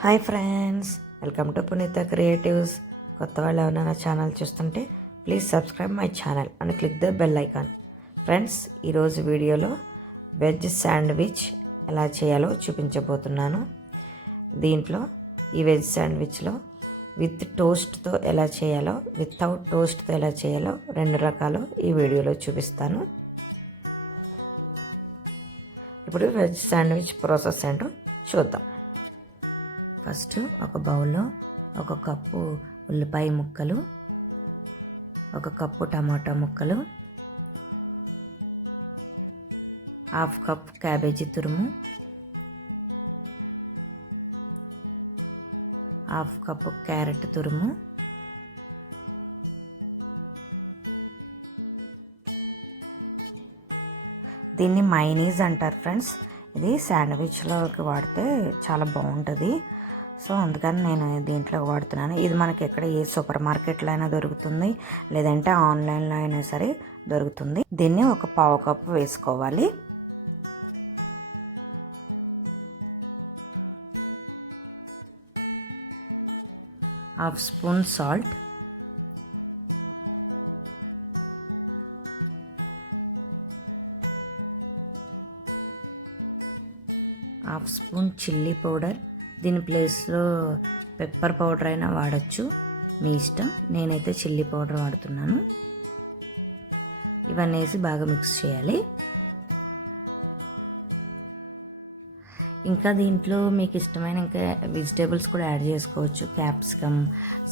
Hi friends, welcome to పునీత creatives. కొత్త వాళ్ళు ఎవరైనా నా ఛానల్ చూస్తుంటే please subscribe my channel and click the bell icon. Friends, ఈరోజు వీడియోలో వెజ్ శాండ్విచ్ ఎలా చేయాలో చూపించబోతున్నాను. దీంట్లో ఈ వెజ్ శాండ్విచ్లో విత్ టోస్ట్తో ఎలా చేయాలో, వితౌట్ టోస్ట్తో ఎలా చేయాలో రెండు రకాలు ఈ వీడియోలో చూపిస్తాను. ఇప్పుడు వెజ్ శాండ్విచ్ ప్రాసెస్ ఏంటో చూద్దాం. ఫస్ట్ ఒక బౌల్లో ఒక కప్పు ఉల్లిపాయ ముక్కలు, ఒక కప్పు టమాటా ముక్కలు, హాఫ్ కప్ క్యాబేజీ తురుము, హాఫ్ కప్పు క్యారెట్ తురుము, దీన్ని మైనీస్ అంటారు ఫ్రెండ్స్. ఇది శాండ్విచ్లోకి వాడితే చాలా బాగుంటుంది. సో అందుకని నేను దీంట్లో వాడుతున్నాను. ఇది మనకి ఎక్కడ ఏ సూపర్ మార్కెట్లో అయినా దొరుకుతుంది, లేదంటే ఆన్లైన్లో అయినా సరే దొరుకుతుంది. దీన్ని ఒక పావు కప్పు వేసుకోవాలి. Half spoon salt, half spoon chilli powder. దీని ప్లేస్లో పెప్పర్ పౌడర్ అయినా వాడచ్చు, మీ ఇష్టం. నేనైతే చిల్లీ పౌడర్ వాడుతున్నాను. ఇవన్నీ వేసి బాగా మిక్స్ చేయాలి. ఇంకా దీంట్లో మీకు ఇష్టమైన ఇంకా వెజిటేబుల్స్ కూడా యాడ్ చేసుకోవచ్చు. క్యాప్సికమ్,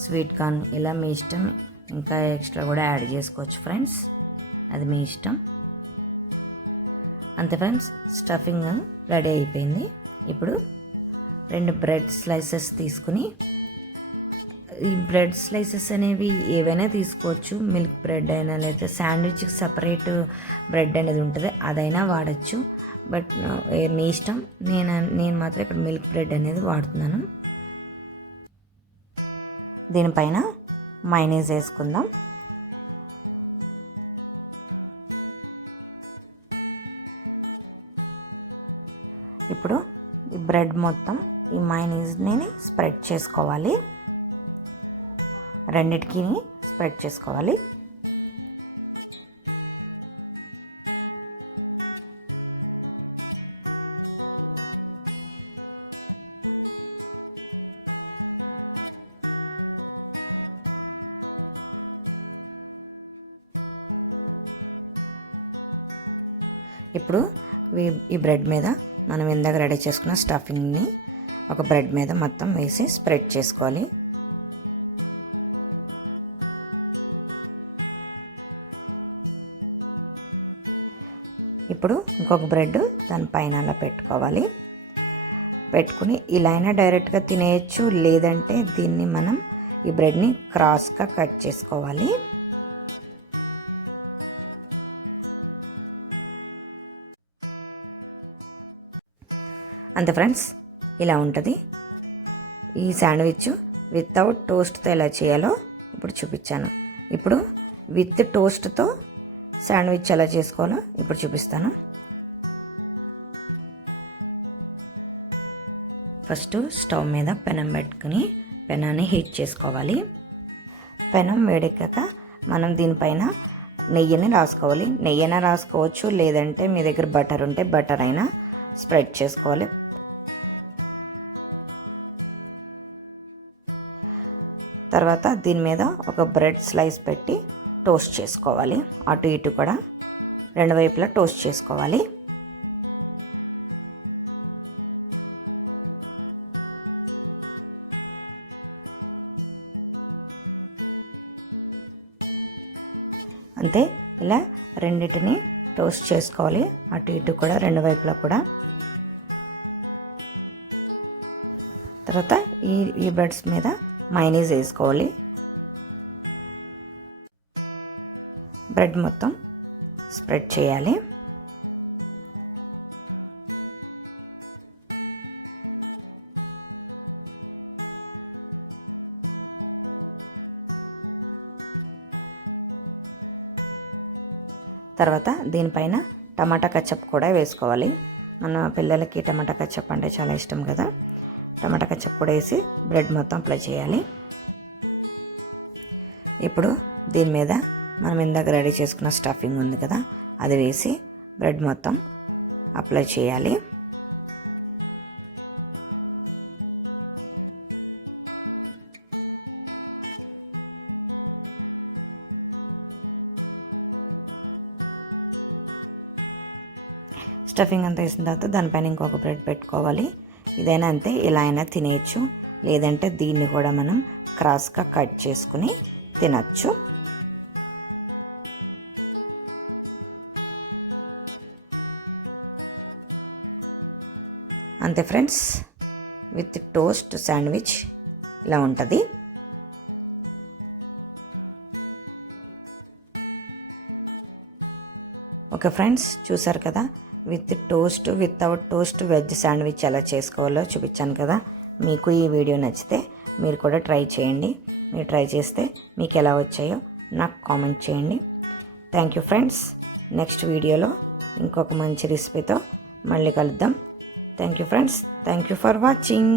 స్వీట్ కార్న్, ఇలా మీ ఇష్టం. ఇంకా ఎక్స్ట్రా కూడా యాడ్ చేసుకోవచ్చు ఫ్రెండ్స్, అది మీ ఇష్టం. అంతే ఫ్రెండ్స్, స్టఫింగ్ రెడీ అయిపోయింది. ఇప్పుడు 2 బ్రెడ్ స్లైసెస్ తీసుకుని, ఈ బ్రెడ్ స్లైసెస్ అనేవి ఏవైనా తీసుకోవచ్చు. మిల్క్ బ్రెడ్ అయినా, లేకపోతే శాండ్విచ్కి సపరేట్ బ్రెడ్ అనేది ఉంటుంది, అదైనా వాడచ్చు. బట్ మీ ఇష్టం. నేను మాత్రం ఇక్కడ మిల్క్ బ్రెడ్ అనేది వాడుతున్నాను. దీనిపైన మైనీస్ వేసుకుందాం. ఇప్పుడు ఈ బ్రెడ్ మొత్తం ఈ మైనీస్ని స్ప్రెడ్ చేసుకోవాలి. రెండిటికి స్ప్రెడ్ చేసుకోవాలి. ఇప్పుడు ఈ బ్రెడ్ మీద మనం ఇందాక రెడీ చేసుకున్న స్టఫింగ్ని ఒక బ్రెడ్ మీద మొత్తం వేసి స్ప్రెడ్ చేసుకోవాలి. ఇప్పుడు ఇంకొక బ్రెడ్ దానిపైన అలా పెట్టుకోవాలి. పెట్టుకుని ఇలా అయినా డైరెక్ట్గా తినేయచ్చు, లేదంటే దీన్ని మనం ఈ బ్రెడ్ని క్రాస్గా కట్ చేసుకోవాలి. అంతే ఫ్రెండ్స్, ఇలా ఉంటుంది ఈ శాండ్విచ్. వితౌట్ టోస్ట్తో ఎలా చేయాలో ఇప్పుడు చూపించాను. ఇప్పుడు విత్ టోస్ట్తో శాండ్విచ్ ఎలా చేసుకోవాలో ఇప్పుడు చూపిస్తాను. ఫస్ట్ స్టవ్ మీద పెనం పెట్టుకుని పెనాన్ని హీట్ చేసుకోవాలి. పెనం వేడెక్కాక మనం దీనిపైన నెయ్యిని రాసుకోవాలి. నెయ్యినా రాసుకోవచ్చు, లేదంటే మీ దగ్గర బటర్ ఉంటే బటర్ అయినా స్ప్రెడ్ చేసుకోవాలి. తర్వాత దీని మీద ఒక బ్రెడ్ స్లైస్ పెట్టి టోస్ట్ చేసుకోవాలి. అటు ఇటు కూడా రెండు వైపులా టోస్ట్ చేసుకోవాలి. అంతే, ఇలా రెండింటిని టోస్ట్ చేసుకోవాలి, అటు ఇటు కూడా రెండు వైపులా కూడా. తర్వాత ఈ బ్రెడ్స్ మీద మైనీస్ వేసుకోవాలి. బ్రెడ్ మొత్తం స్ప్రెడ్ చేయాలి. తర్వాత దీనిపైన టమాటా కచప్ కూడా వేసుకోవాలి. మన పిల్లలకి టమాటా కచప్ అంటే చాలా ఇష్టం కదా. టమాటా కచ్చప్ కూడా వేసి బ్రెడ్ మొత్తం అప్లై చేయాలి. ఇప్పుడు దీని మీద మనం ఇందాక రెడీ చేసుకున్న స్టఫింగ్ ఉంది కదా, అది వేసి బ్రెడ్ మొత్తం అప్లై చేయాలి. స్టఫింగ్ అంతా వేసిన తర్వాత దానిపైన ఇంకొక బ్రెడ్ పెట్టుకోవాలి. ఇదైనా అంతే, ఇలా అయినా తినేయచ్చు, లేదంటే దీన్ని కూడా మనం క్రాస్గా కట్ చేసుకుని తినచ్చు. అంతే ఫ్రెండ్స్, విత్ టోస్ట్ శాండ్విచ్ ఇలా ఉంటుంది. ఓకే ఫ్రెండ్స్, చూసారు కదా, with toast without toast veg sandwich ఎలా చేసుకోవాలో చూపించాను కదా. మీకు ఈ వీడియో నచ్చితే మీరు కూడా ట్రై చేయండి. మీరు ట్రై చేస్తే మీకు ఎలా వచ్చాయో నాకు కామెంట్ చేయండి. Thank you friends. నెక్స్ట్ వీడియోలో ఇంకొక మంచి రెసిపీతో మళ్ళీ కలుద్దాం. Thank you friends. Thank you for watching.